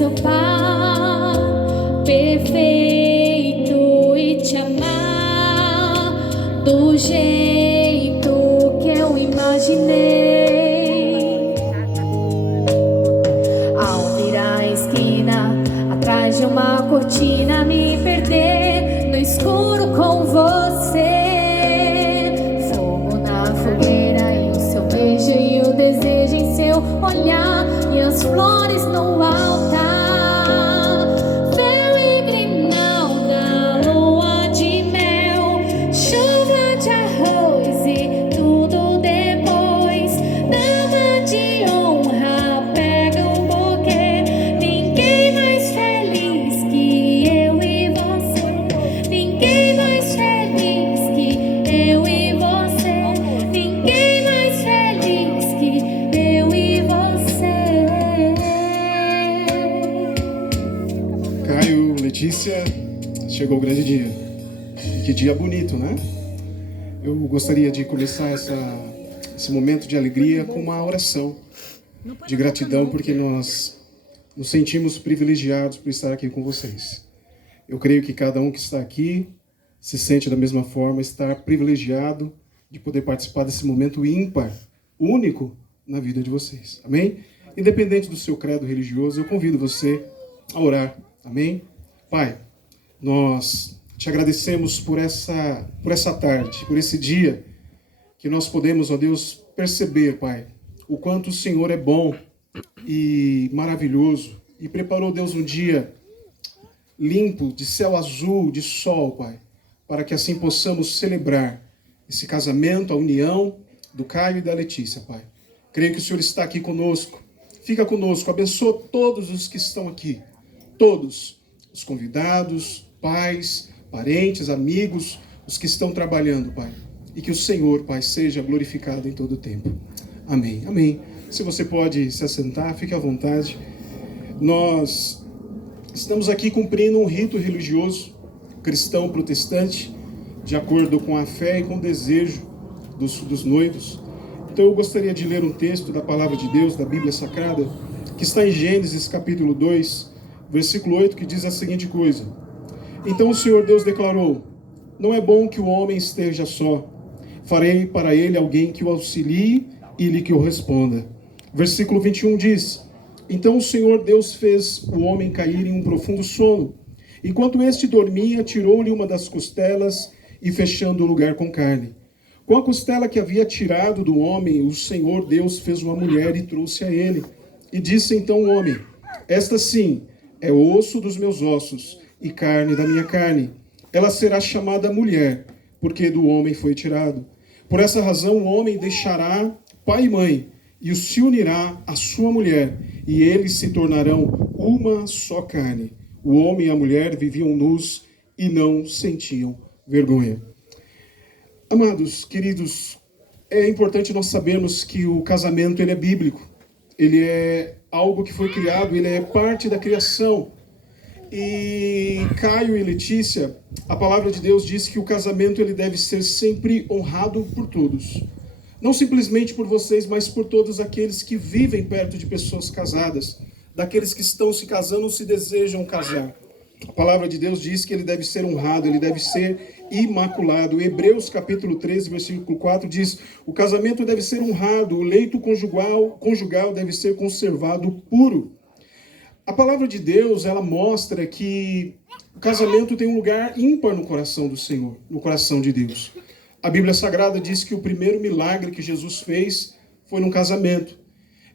seu par perfeito e te amar do jeito que eu imaginei. Ao virar a esquina, atrás de uma cortina, me perder no escuro com você. Fogo na fogueira e o seu beijo e o desejo em seu olhar e as flores no altar. Véu e grinalda, lua de mel, chuva de arroz e tudo depois. Dama de honra, pega um buquê. Ninguém mais feliz que eu e você. Ninguém mais feliz que eu e você. Ninguém mais feliz que eu e você. Caio, Letícia, chegou o grande dia. Que dia bonito, né? Eu gostaria de começar esse momento de alegria com uma oração de gratidão, porque nós nos sentimos privilegiados por estar aqui com vocês. Eu creio que cada um que está aqui se sente da mesma forma, estar privilegiado de poder participar desse momento ímpar, único na vida de vocês. Amém? Independente do seu credo religioso, eu convido você a orar. Amém? Pai, nós te agradecemos por essa tarde, por esse dia, que nós podemos, ó Deus, perceber, Pai, o quanto o Senhor é bom e maravilhoso, e preparou, Deus, um dia limpo, de céu azul, de sol, Pai, para que assim possamos celebrar esse casamento, a união do Caio e da Letícia, Pai. Creio que o Senhor está aqui conosco, fica conosco, abençoa todos os que estão aqui, todos os convidados, pais, parentes, amigos, os que estão trabalhando, Pai. E que o Senhor, Pai, seja glorificado em todo o tempo. Amém. Amém. Se você pode se assentar, fique à vontade. Nós estamos aqui cumprindo um rito religioso cristão protestante, de acordo com a fé e com o desejo dos noivos. Então eu gostaria de ler um texto da Palavra de Deus, da Bíblia Sagrada, que está em Gênesis capítulo 2, versículo 8, que diz a seguinte coisa: Então o Senhor Deus declarou: Não é bom que o homem esteja só. Farei para ele alguém que o auxilie e lhe que o responda. Versículo 21 diz: Então o Senhor Deus fez o homem cair em um profundo sono. Enquanto este dormia, tirou-lhe uma das costelas e fechando o lugar com carne. Com a costela que havia tirado do homem, o Senhor Deus fez uma mulher e trouxe a ele. E disse então o homem: Esta sim é osso dos meus ossos e carne da minha carne. Ela será chamada mulher, porque do homem foi tirado. Por essa razão o homem deixará pai e mãe, e se unirá à sua mulher, e eles se tornarão uma só carne. O homem e a mulher viviam nus e não sentiam vergonha. Amados, queridos, é importante nós sabermos que o casamento ele é bíblico. Ele é algo que foi criado, ele é parte da criação. E Caio e Letícia, a palavra de Deus diz que o casamento ele deve ser sempre honrado por todos. Não simplesmente por vocês, mas por todos aqueles que vivem perto de pessoas casadas, daqueles que estão se casando ou se desejam casar. A palavra de Deus diz que ele deve ser honrado, ele deve ser imaculado. Hebreus capítulo 13, versículo 4 diz: o casamento deve ser honrado, o leito conjugal deve ser conservado puro. A palavra de Deus, ela mostra que o casamento tem um lugar ímpar no coração do Senhor, no coração de Deus. A Bíblia Sagrada diz que o primeiro milagre que Jesus fez foi num casamento.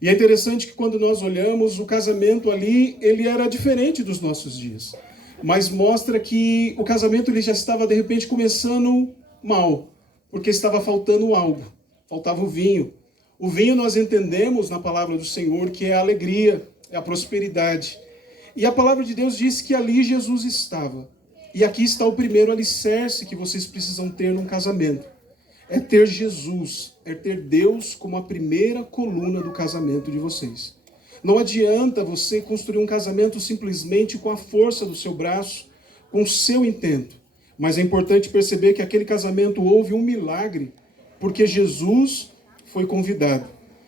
E é interessante que quando nós olhamos, o casamento ali, ele era diferente dos nossos dias. Mas mostra que o casamento ele já estava, de repente, começando mal, porque estava faltando algo, faltava o vinho. O vinho nós entendemos na palavra do Senhor que é a alegria, é a prosperidade. E a palavra de Deus diz que ali Jesus estava. E aqui está o primeiro alicerce que vocês precisam ter num casamento. É ter Jesus, é ter Deus como a primeira coluna do casamento de vocês. Não adianta você construir um casamento simplesmente com a força do seu braço, com o seu intento. Mas é importante perceber que aquele casamento houve um milagre, porque Jesus foi convidado.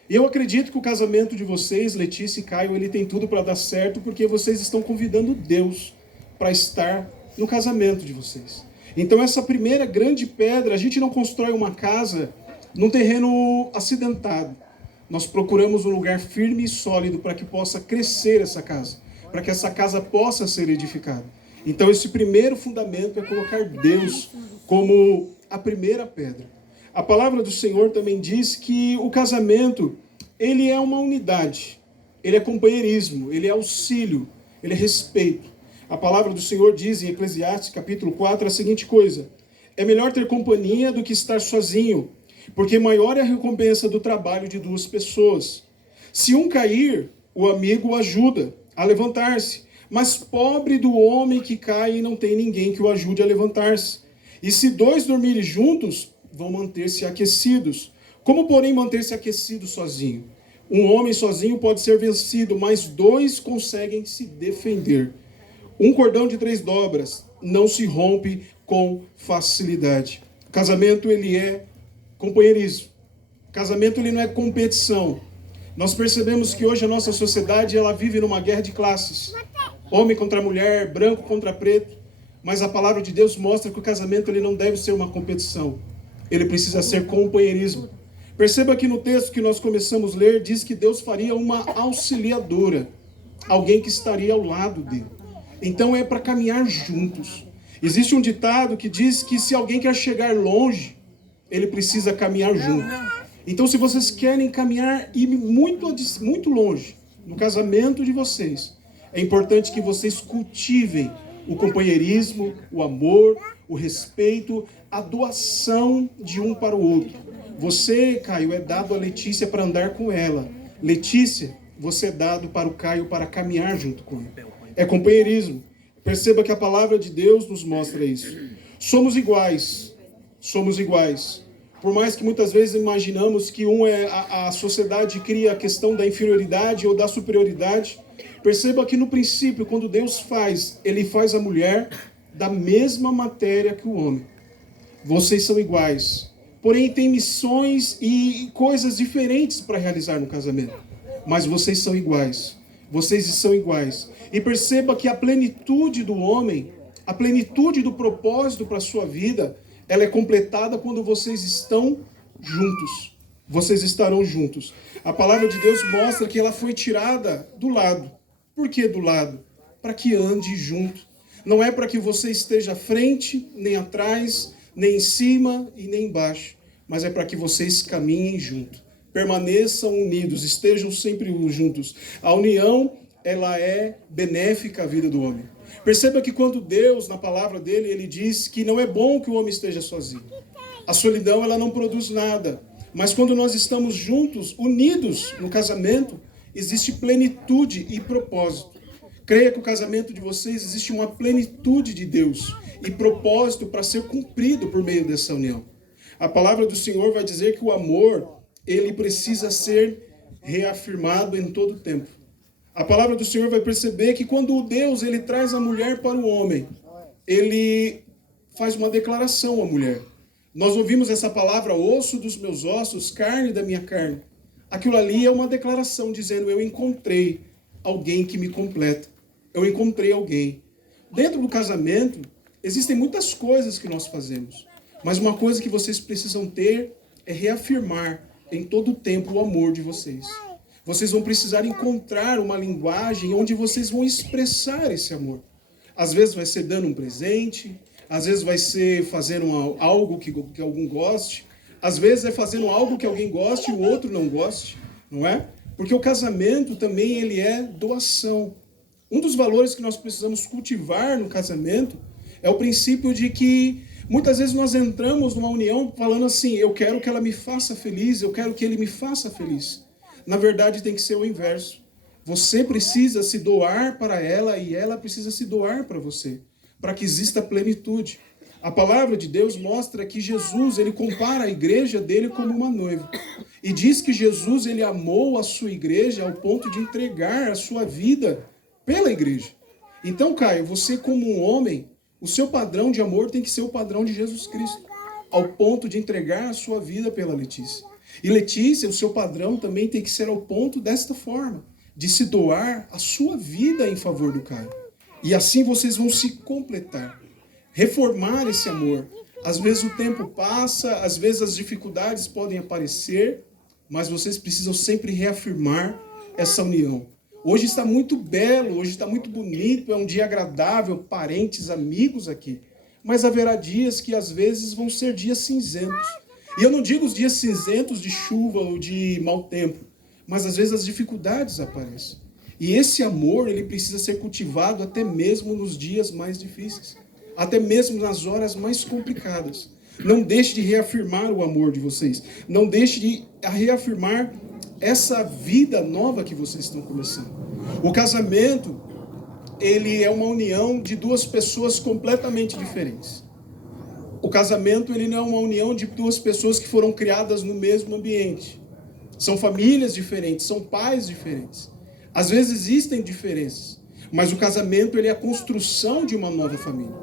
E eu acredito que o casamento de vocês, Letícia e Caio, ele tem tudo para dar certo, porque vocês estão convidando Deus para estar no casamento de vocês. Então essa primeira grande pedra, a gente não constrói uma casa num terreno acidentado. Nós procuramos um lugar firme e sólido para que possa crescer essa casa, para que essa casa possa ser edificada. Então esse primeiro fundamento é colocar Deus como a primeira pedra. A palavra do Senhor também diz que o casamento, ele é uma unidade, ele é companheirismo, ele é auxílio, ele é respeito. A palavra do Senhor diz em Eclesiastes capítulo 4 a seguinte coisa: é melhor ter companhia do que estar sozinho, porque maior é a recompensa do trabalho de duas pessoas. Se um cair, o amigo o ajuda a levantar-se, mas pobre do homem que cai e não tem ninguém que o ajude a levantar-se. E se dois dormirem juntos, vão manter-se aquecidos. Como, porém, manter-se aquecido sozinho? Um homem sozinho pode ser vencido, mas dois conseguem se defender. Um cordão de 3 dobras não se rompe com facilidade. O casamento, ele é companheirismo. O casamento, ele não é competição. Nós percebemos que hoje a nossa sociedade, ela vive numa guerra de classes. Homem contra mulher, branco contra preto. Mas a palavra de Deus mostra que o casamento, ele não deve ser uma competição. Ele precisa ser companheirismo. Perceba que no texto que nós começamos a ler, diz que Deus faria uma auxiliadora. Alguém que estaria ao lado dele. Então é para caminhar juntos. Existe um ditado que diz que se alguém quer chegar longe, ele precisa caminhar junto. Então se vocês querem caminhar e muito longe no casamento de vocês, é importante que vocês cultivem o companheirismo, o amor, o respeito, a doação de um para o outro. Você, Caio, é dado a Letícia para andar com ela. Letícia, você é dado para o Caio para caminhar junto com ele. É companheirismo. Perceba que a palavra de Deus nos mostra isso. Somos iguais. Somos iguais. Por mais que muitas vezes imaginamos que a sociedade cria a questão da inferioridade ou da superioridade, perceba que no princípio, quando Deus faz, ele faz a mulher da mesma matéria que o homem. Vocês são iguais. Porém, tem missões e coisas diferentes para realizar no casamento. Mas vocês são iguais. Vocês são iguais. E perceba que a plenitude do homem, a plenitude do propósito para a sua vida, ela é completada quando vocês estão juntos. Vocês estarão juntos. A palavra de Deus mostra que ela foi tirada do lado. Por que do lado? Para que ande junto. Não é para que você esteja à frente, nem atrás, nem em cima e nem embaixo. Mas é para que vocês caminhem junto. Permaneçam unidos, estejam sempre juntos. A união, ela é benéfica à vida do homem. Perceba que quando Deus, na palavra dele, ele diz que não é bom que o homem esteja sozinho. A solidão, ela não produz nada. Mas quando nós estamos juntos, unidos no casamento, existe plenitude e propósito. Creia que o casamento de vocês existe uma plenitude de Deus e propósito para ser cumprido por meio dessa união. A palavra do Senhor vai dizer que o amor, ele precisa ser reafirmado em todo tempo. A palavra do Senhor vai perceber que quando Deus ele traz a mulher para o homem, ele faz uma declaração à mulher. Nós ouvimos essa palavra, osso dos meus ossos, carne da minha carne. Aquilo ali é uma declaração dizendo, eu encontrei alguém que me completa. Eu encontrei alguém. Dentro do casamento, existem muitas coisas que nós fazemos. Mas uma coisa que vocês precisam ter é reafirmar em todo o tempo o amor de vocês. Vocês vão precisar encontrar uma linguagem onde vocês vão expressar esse amor. Às vezes vai ser dando um presente, às vezes vai ser fazendo algo que algum goste, às vezes é fazendo algo que alguém goste e o outro não goste, não é? Porque o casamento também ele é doação. Um dos valores que nós precisamos cultivar no casamento é o princípio de que muitas vezes nós entramos numa união falando assim, eu quero que ela me faça feliz, eu quero que ele me faça feliz. Na verdade tem que ser o inverso. Você precisa se doar para ela e ela precisa se doar para você, para que exista plenitude. A palavra de Deus mostra que Jesus, ele compara a igreja dele como uma noiva. E diz que Jesus, ele amou a sua igreja ao ponto de entregar a sua vida pela igreja. Então, Caio, você como um homem, o seu padrão de amor tem que ser o padrão de Jesus Cristo, ao ponto de entregar a sua vida pela Letícia. E Letícia, o seu padrão também tem que ser ao ponto desta forma, de se doar a sua vida em favor do Caio. E assim vocês vão se completar, reformar esse amor. Às vezes o tempo passa, às vezes as dificuldades podem aparecer, mas vocês precisam sempre reafirmar essa união. Hoje está muito belo, hoje está muito bonito, é um dia agradável, parentes, amigos aqui. Mas haverá dias que às vezes vão ser dias cinzentos. E eu não digo os dias cinzentos de chuva ou de mau tempo, mas às vezes as dificuldades aparecem. E esse amor, ele precisa ser cultivado até mesmo nos dias mais difíceis, até mesmo nas horas mais complicadas. Não deixe de reafirmar o amor de vocês. Não deixe de reafirmar essa vida nova que vocês estão começando. O casamento, ele é uma união de duas pessoas completamente diferentes. O casamento, ele não é uma união de duas pessoas que foram criadas no mesmo ambiente. São famílias diferentes, são pais diferentes. Às vezes existem diferenças, mas o casamento, ele é a construção de uma nova família.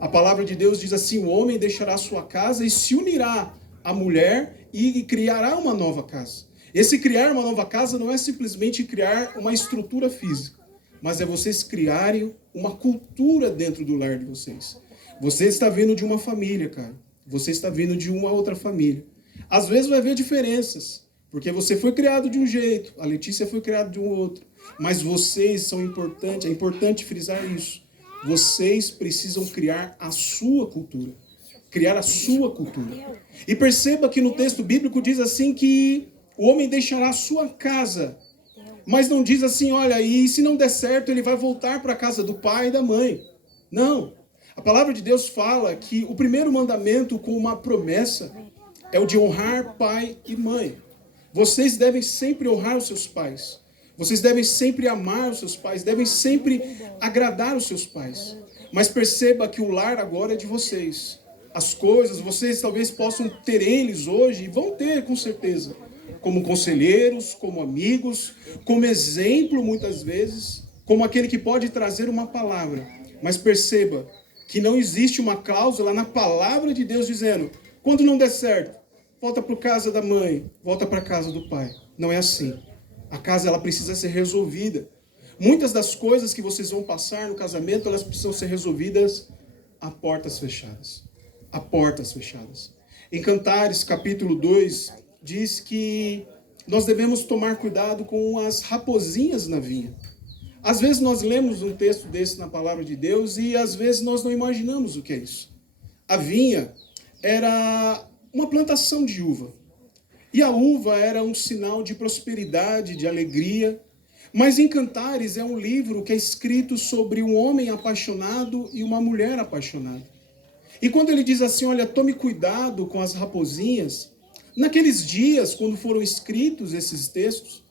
A palavra de Deus diz assim: o homem deixará sua casa e se unirá à mulher e criará uma nova casa. Esse criar uma nova casa não é simplesmente criar uma estrutura física, mas é vocês criarem uma cultura dentro do lar de vocês. Você está vindo de uma família, cara. Você está vindo de uma outra família. Às vezes vai haver diferenças, porque você foi criado de um jeito, a Letícia foi criada de um outro. Mas vocês são importantes, é importante frisar isso. Vocês precisam criar a sua cultura. Criar a sua cultura. E perceba que no texto bíblico diz assim que o homem deixará a sua casa. Mas não diz assim, olha, e se não der certo, ele vai voltar para a casa do pai e da mãe. Não. A palavra de Deus fala que o primeiro mandamento com uma promessa é o de honrar pai e mãe. Vocês devem sempre honrar os seus pais. Vocês devem sempre amar os seus pais, devem sempre agradar os seus pais. Mas perceba que o lar agora é de vocês. As coisas, vocês talvez possam ter eles hoje, e vão ter com certeza, como conselheiros, como amigos, como exemplo muitas vezes, como aquele que pode trazer uma palavra. Mas perceba que não existe uma cláusula na palavra de Deus dizendo, quando não der certo, volta para a casa da mãe, volta para a casa do pai. Não é assim. A casa, ela precisa ser resolvida. Muitas das coisas que vocês vão passar no casamento, elas precisam ser resolvidas a portas fechadas. A portas fechadas. Em Cantares, capítulo 2, diz que nós devemos tomar cuidado com as raposinhas na vinha. Às vezes nós lemos um texto desse na palavra de Deus e às vezes nós não imaginamos o que é isso. A vinha era uma plantação de uva. E a uva era um sinal de prosperidade, de alegria. Mas em Cantares é um livro que é escrito sobre um homem apaixonado e uma mulher apaixonada. E quando ele diz assim, olha, tome cuidado com as raposinhas, naqueles dias, quando foram escritos esses textos,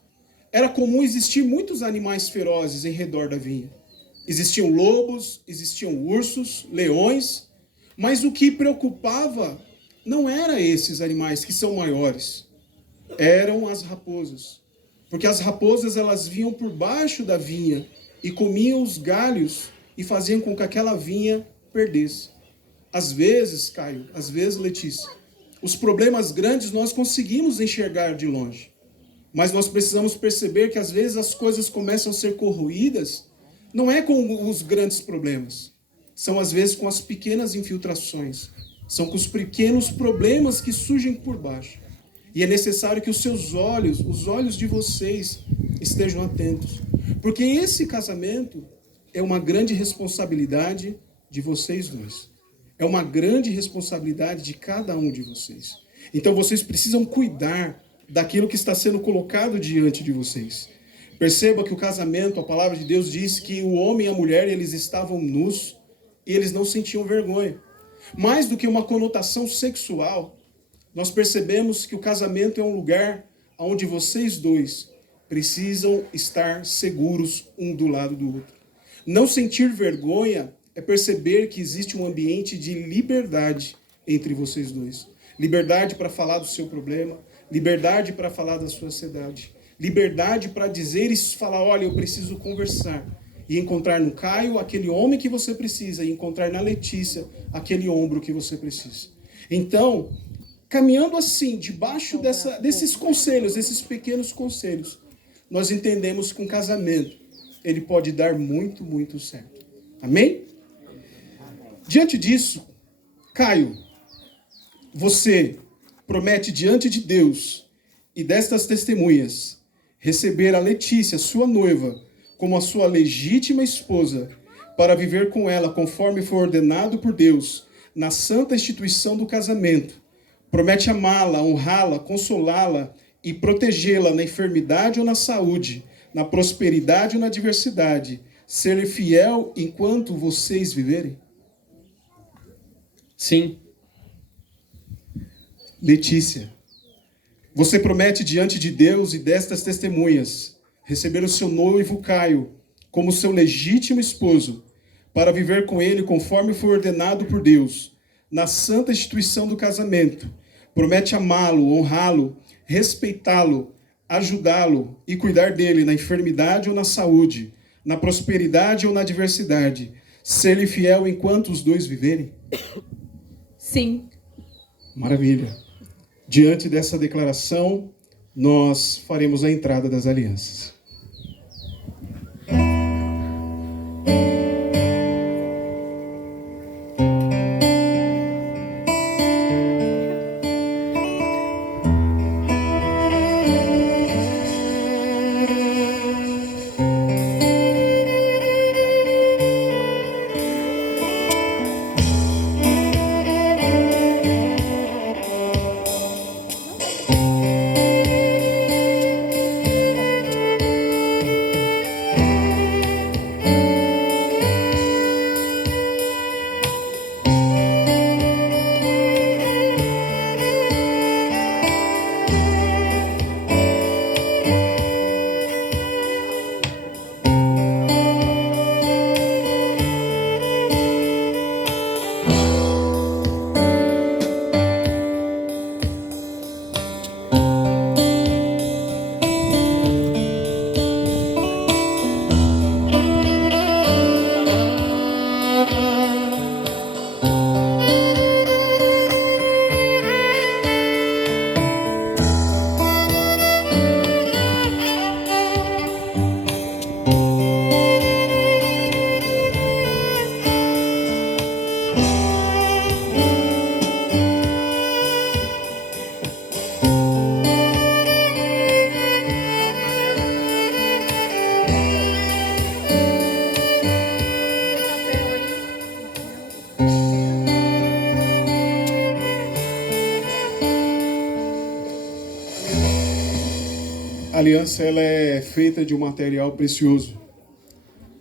era comum existir muitos animais ferozes em redor da vinha. Existiam lobos, existiam ursos, leões, mas o que preocupava não eram esses animais que são maiores, eram as raposas. Porque as raposas, elas vinham por baixo da vinha e comiam os galhos e faziam com que aquela vinha perdesse. Às vezes, Caio, às vezes, Letícia, os problemas grandes nós conseguimos enxergar de longe. Mas nós precisamos perceber que às vezes as coisas começam a ser corroídas, não é com os grandes problemas, são às vezes com as pequenas infiltrações, são com os pequenos problemas que surgem por baixo. E é necessário que os seus olhos, os olhos de vocês, estejam atentos. Porque esse casamento é uma grande responsabilidade de vocês dois. É uma grande responsabilidade de cada um de vocês. Então vocês precisam cuidar daquilo que está sendo colocado diante de vocês. Perceba que o casamento, a palavra de Deus diz que o homem e a mulher, eles estavam nus e eles não sentiam vergonha. Mais do que uma conotação sexual, nós percebemos que o casamento é um lugar onde vocês dois precisam estar seguros um do lado do outro. Não sentir vergonha é perceber que existe um ambiente de liberdade entre vocês dois. Liberdade para falar do seu problema, liberdade para falar da sua ansiedade, liberdade para dizer e falar, olha, eu preciso conversar. E encontrar no Caio aquele homem que você precisa, e encontrar na Letícia aquele ombro que você precisa. Então, caminhando assim, debaixo desses conselhos, desses pequenos conselhos, nós entendemos que um casamento, ele pode dar muito, muito certo. Amém? Diante disso, Caio, você promete diante de Deus e destas testemunhas receber a Letícia, sua noiva, como a sua legítima esposa, para viver com ela conforme for ordenado por Deus, na santa instituição do casamento. Promete amá-la, honrá-la, consolá-la e protegê-la na enfermidade ou na saúde, na prosperidade ou na adversidade, ser fiel enquanto vocês viverem? Sim. Letícia, você promete diante de Deus e destas testemunhas receber o seu noivo Caio como seu legítimo esposo, para viver com ele conforme foi ordenado por Deus, na santa instituição do casamento. Promete amá-lo, honrá-lo, respeitá-lo, ajudá-lo e cuidar dele na enfermidade ou na saúde, na prosperidade ou na adversidade, ser-lhe fiel enquanto os dois viverem? Sim. Maravilha. Diante dessa declaração, nós faremos a entrada das alianças. A aliança, ela é feita de um material precioso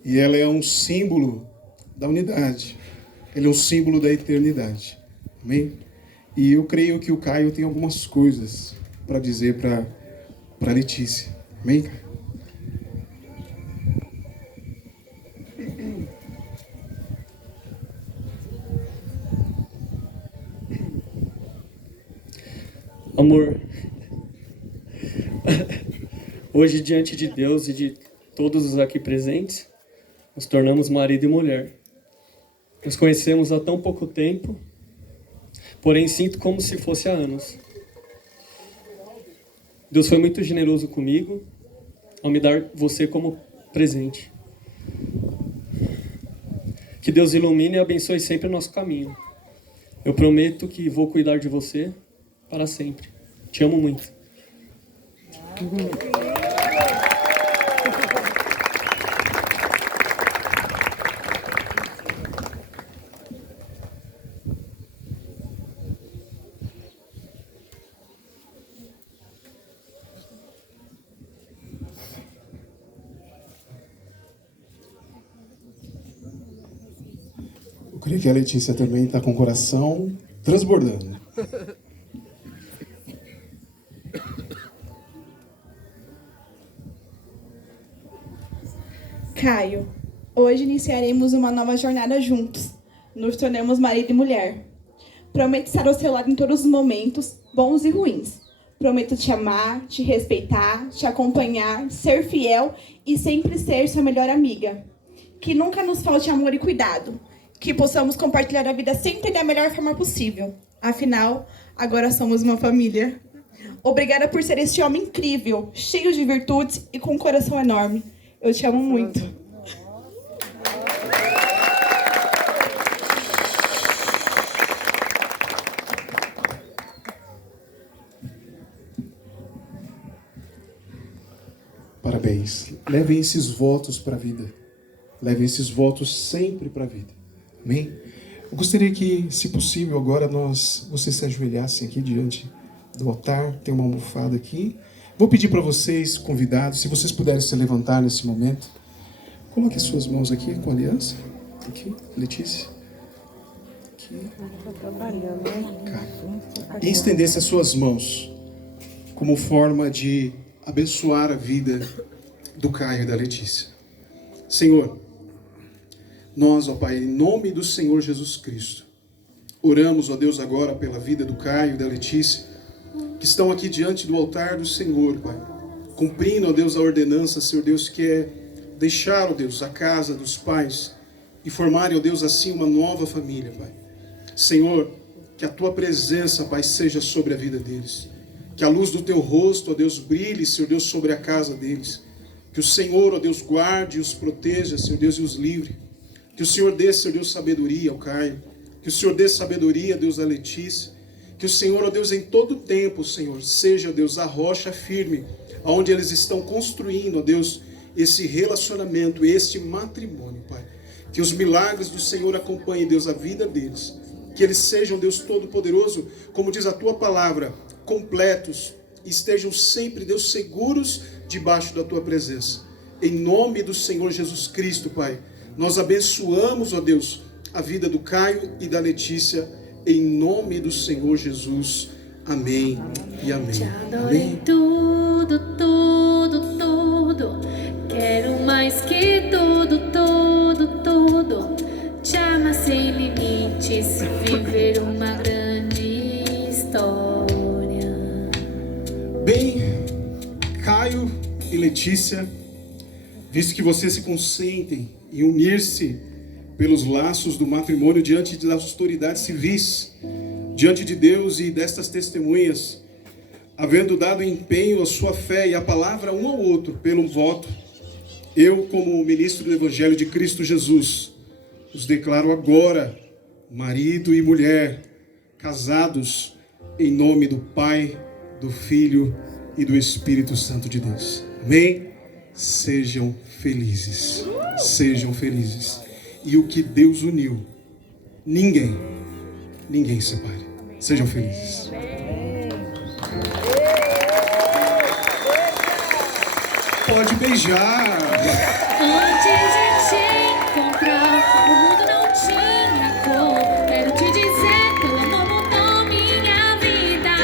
e ela é um símbolo da unidade. Ele é um símbolo da eternidade. Amém? E eu creio que o Caio tem algumas coisas para dizer para Letícia. Amém, Caio? Amor, hoje, diante de Deus e de todos os aqui presentes, nos tornamos marido e mulher. Nos conhecemos há tão pouco tempo, porém sinto como se fosse há anos. Deus foi muito generoso comigo ao me dar você como presente. Que Deus ilumine e abençoe sempre o nosso caminho. Eu prometo que vou cuidar de você para sempre. Te amo muito. Eu creio que a Letícia também está com o coração transbordando. Caio, hoje iniciaremos uma nova jornada juntos. Nos tornamos marido e mulher. Prometo estar ao seu lado em todos os momentos, bons e ruins. Prometo te amar, te respeitar, te acompanhar, ser fiel e sempre ser sua melhor amiga. Que nunca nos falte amor e cuidado. Que possamos compartilhar a vida sempre da melhor forma possível. Afinal, agora somos uma família. Obrigada por ser este homem incrível, cheio de virtudes e com um coração enorme. Eu te amo muito. Parabéns. Levem esses votos para a vida. Levem esses votos sempre para a vida. Amém? Eu gostaria que, se possível, agora vocês se ajoelhassem aqui diante do altar. Tem uma almofada aqui. Vou pedir para vocês, convidados, se vocês puderem se levantar nesse momento. Coloque as suas mãos aqui com a aliança. Aqui, Letícia. Aqui. Cá. E estendesse as suas mãos como forma de abençoar a vida do Caio e da Letícia. Senhor, nós, ó Pai, em nome do Senhor Jesus Cristo, oramos, ó Deus, agora pela vida do Caio e da Letícia, que estão aqui diante do altar do Senhor, Pai, cumprindo, ó Deus, a ordenança, Senhor Deus, que é deixar, ó Deus, a casa dos pais e formarem, ó Deus, assim uma nova família, Pai. Senhor, que a Tua presença, Pai, seja sobre a vida deles. Que a luz do Teu rosto, ó Deus, brilhe, Senhor Deus, sobre a casa deles. Que o Senhor, ó Deus, guarde e os proteja, Senhor Deus, e os livre. Que o Senhor dê, Senhor Deus, sabedoria ao Caio. Que o Senhor dê sabedoria, Deus, à Letícia. Que o Senhor, ó Deus, em todo tempo, Senhor, seja, ó Deus, a rocha firme, onde eles estão construindo, ó Deus, esse relacionamento, este matrimônio, Pai. Que os milagres do Senhor acompanhem, Deus, a vida deles. Que eles sejam, Deus Todo-Poderoso, como diz a Tua palavra, completos, e estejam sempre, Deus, seguros debaixo da Tua presença. Em nome do Senhor Jesus Cristo, Pai, nós abençoamos, ó Deus, a vida do Caio e da Letícia, em nome do Senhor Jesus. Amém e amém. Te adoro em tudo, tudo, tudo. Quero mais que tudo, tudo, tudo. Te amar sem limites, viver uma grande história. Bem, Caio e Letícia, visto que vocês se consentem em unir-se pelos laços do matrimônio diante das autoridades civis, diante de Deus e destas testemunhas, havendo dado empenho à sua fé e a palavra um ao outro pelo voto, eu, como ministro do Evangelho de Cristo Jesus, os declaro agora marido e mulher, casados em nome do Pai, do Filho e do Espírito Santo de Deus. Amém? Sejam felizes. Sejam felizes. E o que Deus uniu, ninguém separe. Sejam felizes. Pode beijar. Antes de te encontrar, o mundo não tinha cor. Quero te dizer, teu amor mudou minha vida.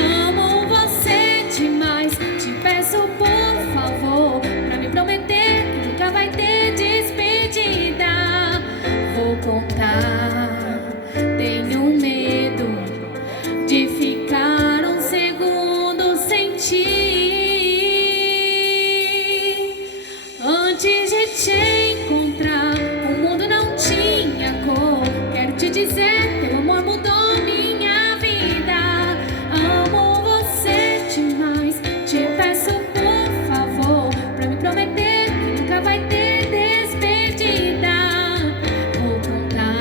Amo você demais. Te peço, por favor, pra me prometer que nunca vai ter despedida. Vou contar, tenho medo de ficar um segundo sem ti. Antes de te